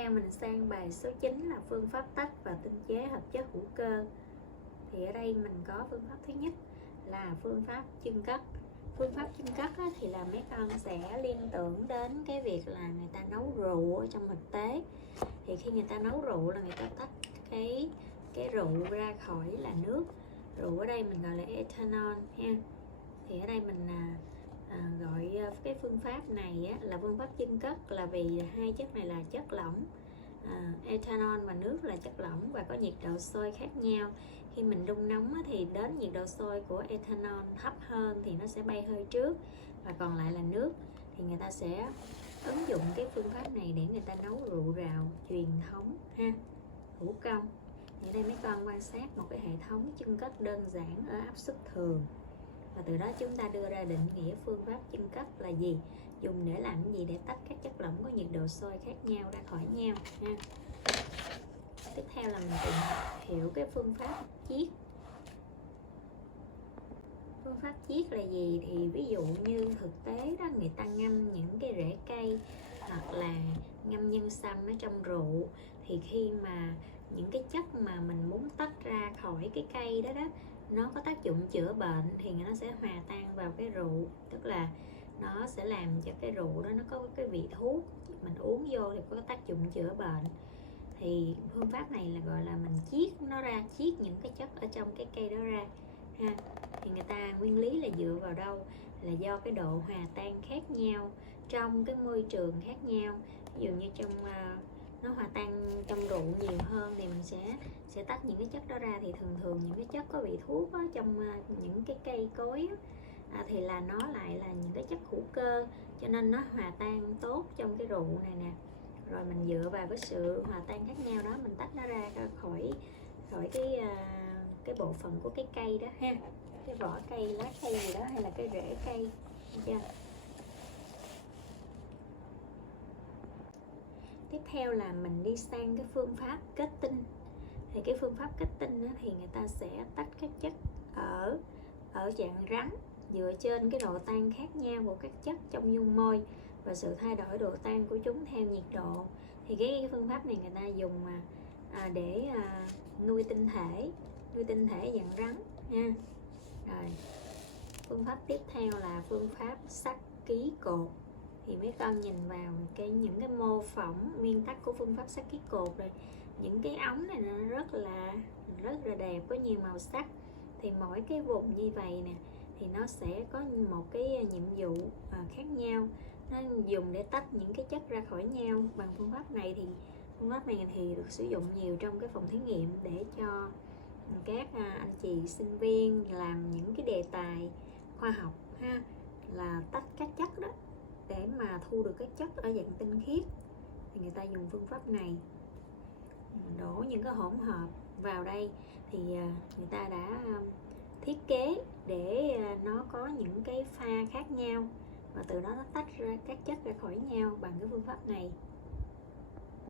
theo mình sang bài số 9 là phương pháp tách và tinh chế hợp chất hữu cơ. Thì ở đây mình có phương pháp thứ nhất là phương pháp chưng cất. Phương pháp chưng cất thì là mấy con sẽ liên tưởng đến cái việc là người ta nấu rượu ở trong thực tế. Thì khi người ta nấu rượu là người ta tách cái rượu ra khỏi là nước. Rượu ở đây mình gọi là ethanol ha. Thì ở đây mình gọi cái phương pháp này là phương pháp chưng cất, là vì hai chất này là chất lỏng, ethanol và nước là chất lỏng và có nhiệt độ sôi khác nhau. Khi mình đun nóng thì đến nhiệt độ sôi của ethanol thấp hơn thì nó sẽ bay hơi trước, và còn lại là nước. Thì người ta sẽ ứng dụng cái phương pháp này để người ta nấu rượu rào truyền thống ha, thủ công. Ở đây mấy con quan sát một cái hệ thống chưng cất đơn giản ở áp suất thường, và từ đó chúng ta đưa ra định nghĩa phương pháp chưng cất là gì, dùng để làm gì, để tách các chất lỏng có nhiệt độ sôi khác nhau ra khỏi nhau ha. Tiếp theo là mình tìm hiểu cái phương pháp chiết. Phương pháp chiết là gì? Thì ví dụ như thực tế đó, người ta ngâm những cái rễ cây hoặc là ngâm nhân sâm ở trong rượu, thì khi mà những cái chất mà mình muốn tách ra khỏi cái cây đó nó có tác dụng chữa bệnh thì nó sẽ hòa tan vào cái rượu, tức là nó sẽ làm cho cái rượu đó nó có cái vị thuốc, mình uống vô thì có tác dụng chữa bệnh. Thì phương pháp này là gọi là mình chiết nó ra, chiết những cái chất ở trong cái cây đó ra ha. Thì người ta nguyên lý là dựa vào đâu? Là do cái độ hòa tan khác nhau trong cái môi trường khác nhau. Ví dụ như trong nó hòa tan trong rượu nhiều hơn thì mình sẽ tách những cái chất đó ra. Thì thường những cái chất có vị thuốc đó, trong những cái cây cối thì là nó lại là những cái chất hữu cơ, cho nên nó hòa tan tốt trong cái rượu này nè. Rồi mình dựa vào cái sự hòa tan khác nhau đó, mình tách nó ra khỏi cái bộ phận của cái cây đó ha, cái vỏ cây, lá cây gì đó, hay là cái rễ cây, được chưa? Tiếp theo là mình đi sang cái phương pháp kết tinh. Thì cái phương pháp kết tinh thì người ta sẽ tách các chất ở dạng rắn dựa trên cái độ tan khác nhau của các chất trong dung môi và sự thay đổi độ tan của chúng theo nhiệt độ. Thì cái phương pháp này người ta dùng để nuôi tinh thể dạng rắn nha. Rồi phương pháp tiếp theo là phương pháp sắc ký cột. Thì mấy con nhìn vào những cái mô phỏng nguyên tắc của phương pháp sắc ký cột rồi, những cái ống này nó rất là đẹp, có nhiều màu sắc. Thì mỗi cái vùng như vậy nè thì nó sẽ có một cái nhiệm vụ khác nhau, nó dùng để tách những cái chất ra khỏi nhau bằng phương pháp này. Thì phương pháp này thì được sử dụng nhiều trong cái phòng thí nghiệm để cho các anh chị sinh viên làm những cái đề tài khoa học ha, là tách các chất đó để mà thu được các chất ở dạng tinh khiết. Thì người ta dùng phương pháp này, đổ những cái hỗn hợp vào đây. Thì người ta đã thiết kế để nó có những cái pha khác nhau, và từ đó nó tách ra các chất ra khỏi nhau bằng cái phương pháp này.